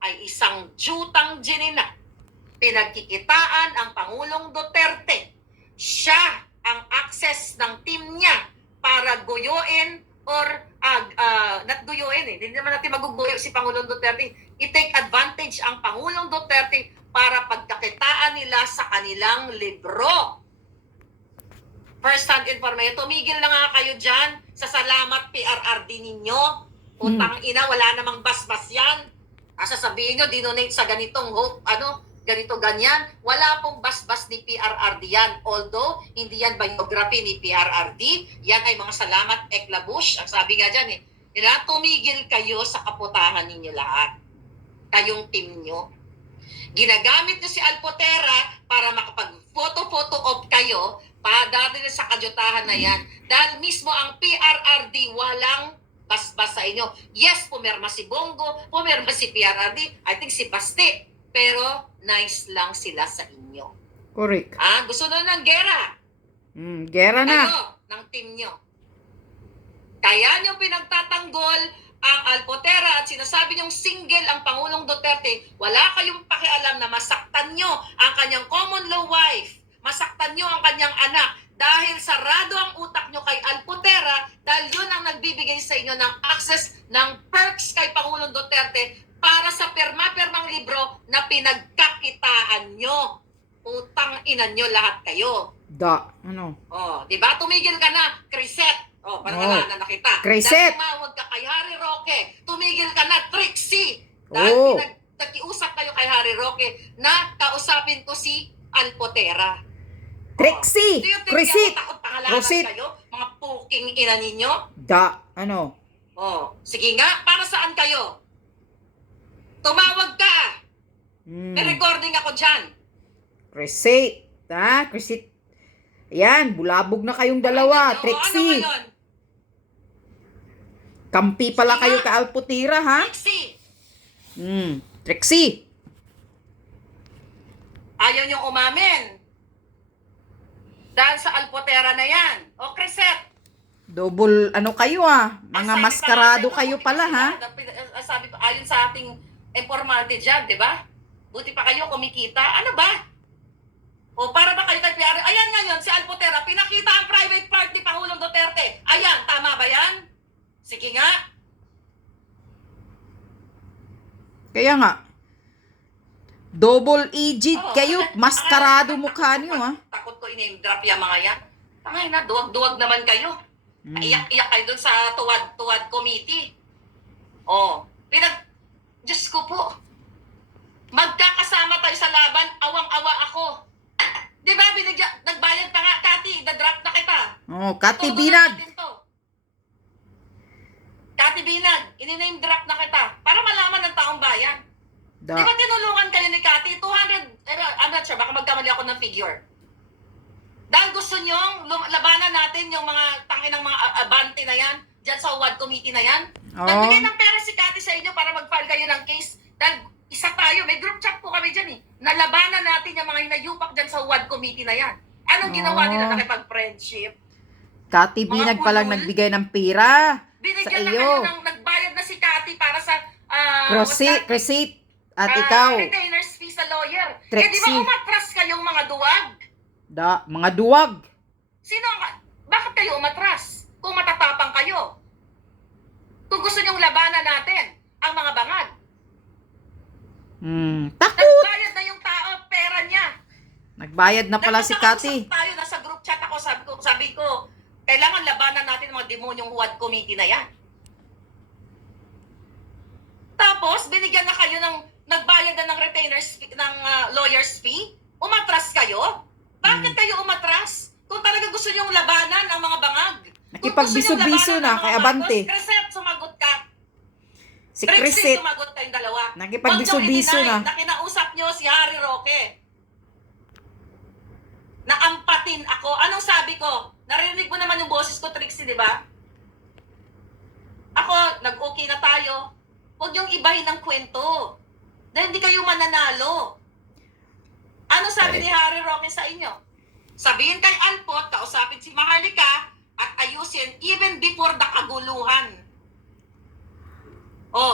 ay isang jutang ginina. Pinagkikitaan ang Pangulong Duterte. Siya ang access ng team niya para guyuin or not guyuin hindi naman natin maguguyo si Pangulong Duterte. I-take advantage ang Pangulong Duterte para pagkakitaan nila sa kanilang libro. First-hand information. Tumigil na nga kayo dyan sa salamat PRRD ninyo. Utang ina, wala namang basbas yan. Sasabihin nyo, dinonate sa ganitong ganito ganyan. Wala pong basbas ni PRRD yan. Although, hindi yan biography ni PRRD. Yan ay mga salamat eklabush. Ang sabi nga dyan tumigil kayo sa kaputahan ninyo lahat. Kayong team nyo. Ginagamit nyo si Alpotera para makapag-photo op kayo dahil sa kadyutahan na yan. Dahil mismo ang PRRD walang basbas sa inyo. Yes, pumirma si Bongo, pumirma si PRRD, I think si Basti. Pero nice lang sila sa inyo. Correct. Gusto na ng gera. Gera na. Kayo, ng team nyo. Kaya nyo pinagtatanggol ang Alpotera at sinasabi nyong single ang Pangulong Duterte. Wala kayong pakialam na masaktan nyo ang kanyang common law wife. Masaktan nyo ang kanyang anak. Dahil sarado ang utak nyo kay Alpotera, dahil yun ang nagbibigay sa inyo ng access ng perks kay Pangulong Duterte para sa perma-permang libro na pinagkakitaan nyo. Utang ina nyo lahat kayo. Di ba? Tumigil ka na, Criset. Parang wala na nakita. Criset. Dahil tumawag ka kay Harry Roque, tumigil ka na, Trixie. Dahil nagkiusap kayo kay Harry Roque na kausapin ko si Alpotera. Trixie! Criset! Takot pangalanan kayo? Mga puking ina ninyo? Sige nga, para saan kayo? Tumawag ka. May recording ako dyan. Criset. Criset. Ayan, bulabog na kayong dalawa. Trixie. Ano Kampi pala kayo ka Alpotera, ha? Trixie. Trixie. Ayaw niyong umamin. Dahil sa Alpotera na yan. Criset. Double kayo mga maskarado kayo pala, ha? Sabi ko, ayon sa ating informante dyan, di ba? Buti pa kayo kumikita. Ano ba? Para ba kayo kay PR? Ayan ngayon, si Alpotera, pinakita ang private part ni Pangulong Duterte. Ayan, tama ba yan? Sige nga. Kaya nga. Double agent kayo. Maskarado mukha niyo, ha? Takot ko i-name drop yung mga yan. Tangay na, duwag-duwag naman kayo. Iyak-iyak kayo dun sa tuwad committee. Diyos ko po. Magkakasama tayo sa laban, awang-awa ako. Di ba, nagbayad pa nga, Kati, da-drop na kita. Kati Binag. Kati Binag, ini-name drop na kita para malaman ng taong bayan. Di ba tinulungan kayo ni Kati? 200, I'm not sure, baka magkamali ako ng figure. Dahil gusto nyong labanan natin yung mga tanginang mga abante na yan, dyan sa WAD committee na yan. Nagbigay ng pera si Kati sa inyo para mag-file kayo ng case. Dahil isa tayo, may group chat po kami dyan Nalabanan natin yung mga hinayupak dyan sa WAD committee na yan. Anong ginawa nila? Nakipag-friendship. Kati Binag palang nagbigay ng pera Binigyan sa na iyo. kayo ng nagbayad na si Kati para sa Criset. At ikaw. Retainers fee sa lawyer. Trixie. Di ba umatras kayong mga duwag? Mga duwag. Bakit kayo umatras? Kung matatapang kayo. Kung gusto nyong labanan natin, ang mga bangag. Takot. Nagbayad na yung tao, pera niya. Nagbayad na pala si Kati. Tayo, nasa group chat ako, sabi ko, kailangan labanan natin mga demonyong WAD committee na yan. Tapos, binigyan na kayo nagbayad na ng retainers, ng lawyer's fee. Umatras kayo? Bakit kayo umatras? Kung talaga gusto nyong labanan ang mga bangag. Nakipagbiso-biso na kay Abante. Criset, sumagot ka. Si Criset. Sumagot kayong dalawa. Nakipagbiso-biso na. Na kinausap nyo si Harry Roque. Naampatin ako. Anong sabi ko? Narinig mo naman yung boses ko, Trixie, di ba? Ako, nag-okay na tayo. Huwag niyong ibahin ng kwento. Dahil hindi kayo mananalo. Ano sabi ni Harry Roque sa inyo? Sabihin kay Alpot, kausapin si Maharlika at ayusin even before the kaguluhan.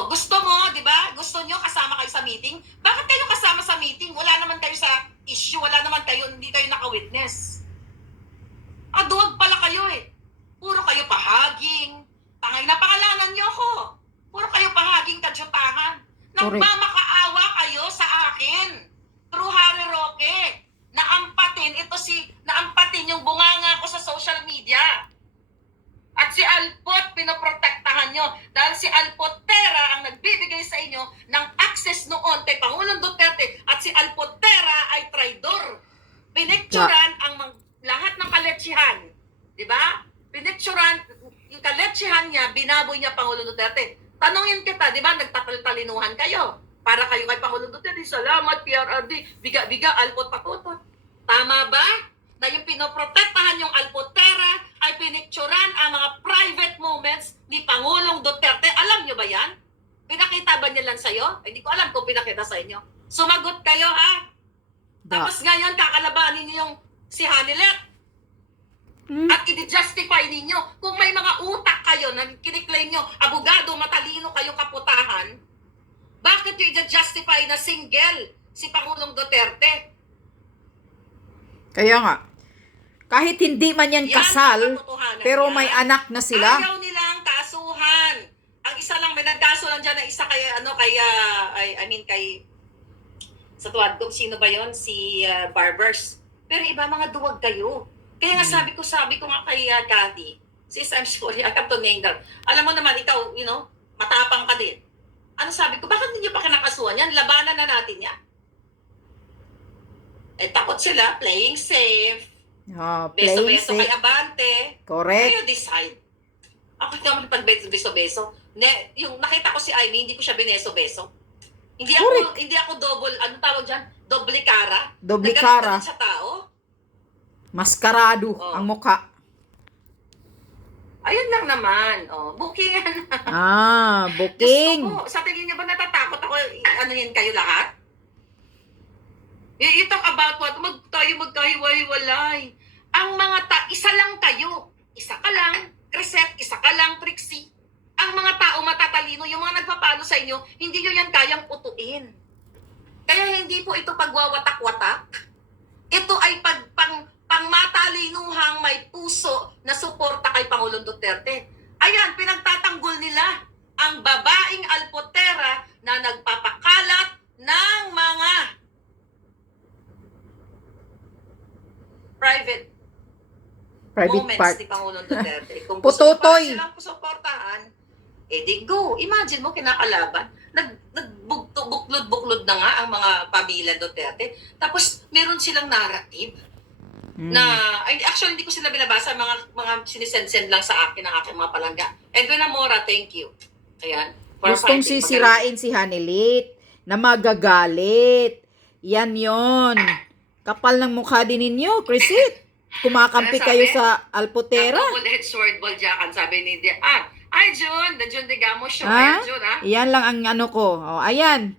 Gusto mo, di ba? Gusto nyo kasama kayo sa meeting? Bakit kayo kasama sa meeting? Wala naman kayo sa issue, wala naman kayo, hindi kayo naka-witness. Duwag pala kayo eh. Puro kayo pahaging. Tangay na pangalanan niyo ako. Puro kayo pahaging kadyutahan. Nagmamakaawa kayo sa akin. True Harry Roque. Naampatin yung bunganga ko sa social media. At si Alpot, pinoprotektahan nyo. Dahil si Alpotera ang nagbibigay sa inyo ng access noon kay Pangulong Duterte. At si Alpotera ay traidor. Pinicturan ang lahat ng kaletsihan. Diba? Pinicturan, yung kaletsihan niya, binaboy niya Pangulong Duterte. Tanungin kita, diba? Nagtatal-talinuhan kayo. Para kayo kay Pangulong Duterte. Salamat, PRRD. Biga-biga, Alpot-pakutot. Tama ba? Na yung pinoprotektahan yung Alpotera ay pinicturan ang mga private moments ni Pangulong Duterte. Alam nyo ba yan? Pinakita ba niya lang sa'yo? Hindi ko alam kung pinakita sa inyo. Sumagot kayo, ha? Tapos ngayon, kakalabanin niyo yung si Hanilet. At i-justify ninyo. Kung may mga utak kayo na kiniklaim nyo, abogado, matalino kayo, kaputahan, bakit yung i-justify na single si Pangulong Duterte? Kaya nga, kahit hindi man yan kasal, pero may anak na sila. Ayaw nilang kasuhan. Ang isa lang, may nagkaso lang dyan na isa kay, sa tuwad kung sino ba yon si Barbers. Pero iba, mga duwag kayo. Kaya nga sabi ko nga kay Cathy, sis, I'm sorry, I have to name that. Alam mo naman, ikaw, matapang ka din. Ano sabi ko, bakit hindi pa kinakasuhan yan? Labanan na natin yan. Takot sila, playing safe. Playing Beso-beso safe. kay Abante. Correct. Kayo decide. Ako naman pag beso-beso. Yung nakita ko si Amy, hindi ko siya bineso-beso. Hindi ako double, ano tawag dyan? Doble cara. Doble cara. Sa tao. Maskarado ang mukha. Ayun lang naman. Booking. Booking. Gusto ko. Sa tingin niyo ba natatakot ako anuhin kayo lahat? You talk about what? Tayo magkahiwa-hiwalay. Ang mga isa lang kayo. Isa ka lang, Crisette, isa ka lang, Trixie. Ang mga tao matatalino, yung mga nagpapalo sa inyo, hindi nyo yan kayang putuin. Kaya hindi po ito pagwawatak-watak. Ito ay pangmatalinuhang may puso na suporta kay Pangulong Duterte. Ayan, pinagtatanggol nila ang babaeng Alpotera na nagpapakalat ng mga private moments part. ni Pangulong Duterte. Kung gusto Pututoy. silang suportahan, di go. Imagine mo, kinakalaban. Nagbuklod-buklod na nga ang mga pamilya Duterte. Tapos, meron silang narrative na, actually, hindi ko sila binabasa, mga sinisend-send lang sa akin ng aking mga palangga. Edwin Amora, thank you. Ayan. Gustong sisirain si Hanilet na magagalit. Yan yon. Kapal ng mukha din ninyo, Crisette. Kumakampi kayo sa Alpotera. Double-edged sword, Boljakan, sabi ni Dia. Ay, Jun, the Jun de Gamo show. Jun, Yan lang ang ano ko. Ayan.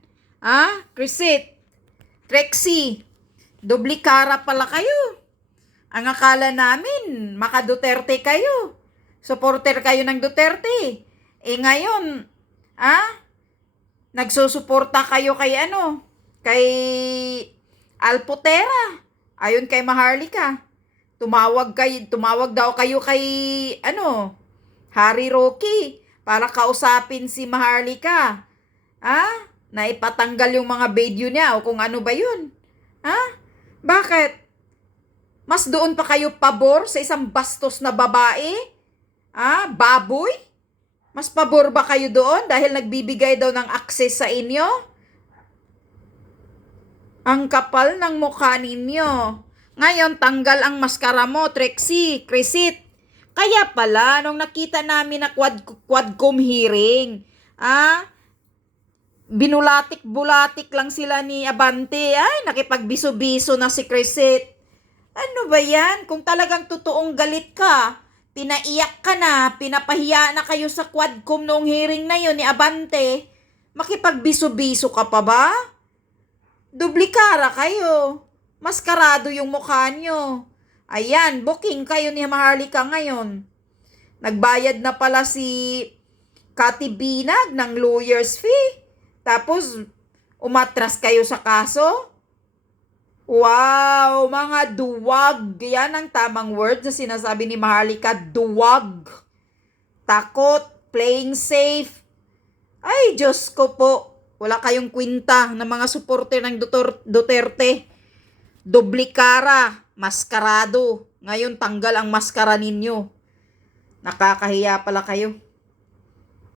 Crisette. Trixie. Doble cara pala kayo. Ang akala namin, maka-Duterte kayo. Supporter kayo ng Duterte. Ngayon, nagsusuporta kayo kay kay Alpotera. Ayon kay Maharlika. Tumawag daw kayo kay Harry Roque para kausapin si Maharlika. Na ipatanggal yung mga video niya o kung ano ba yun. Bakit? Mas doon pa kayo pabor sa isang bastos na babae? Baboy? Mas pabor ba kayo doon dahil nagbibigay daw ng access sa inyo? Ang kapal ng mukha ninyo. Ngayon, tanggal ang maskara mo, Trixie, Crisette. Kaya pala, nung nakita namin na quadcom hearing, binulatik-bulatik lang sila ni Abante. Nakipagbiso-biso na si Crisette. Ano ba yan? Kung talagang totoong galit ka, pinaiyak ka na, pinapahiya na kayo sa quadcom noong hearing na yun ni Abante, makipagbiso-biso ka pa ba? Dublikara kayo. Maskarado yung mukha nyo. Ayan, booking kayo ni Maharlika ngayon. Nagbayad na pala si Cathy Binag ng lawyer's fee. Tapos, Umatras kayo sa kaso? Wow, mga duwag. Yan ang tamang word na sinasabi ni Maharlika, duwag. Takot, playing safe. Ay, Diyos ko po. Wala kayong kwinta ng mga suporter ng Duterte. Dublikara, maskarado. Ngayon tanggal ang maskara ninyo. Nakakahiya pala kayo.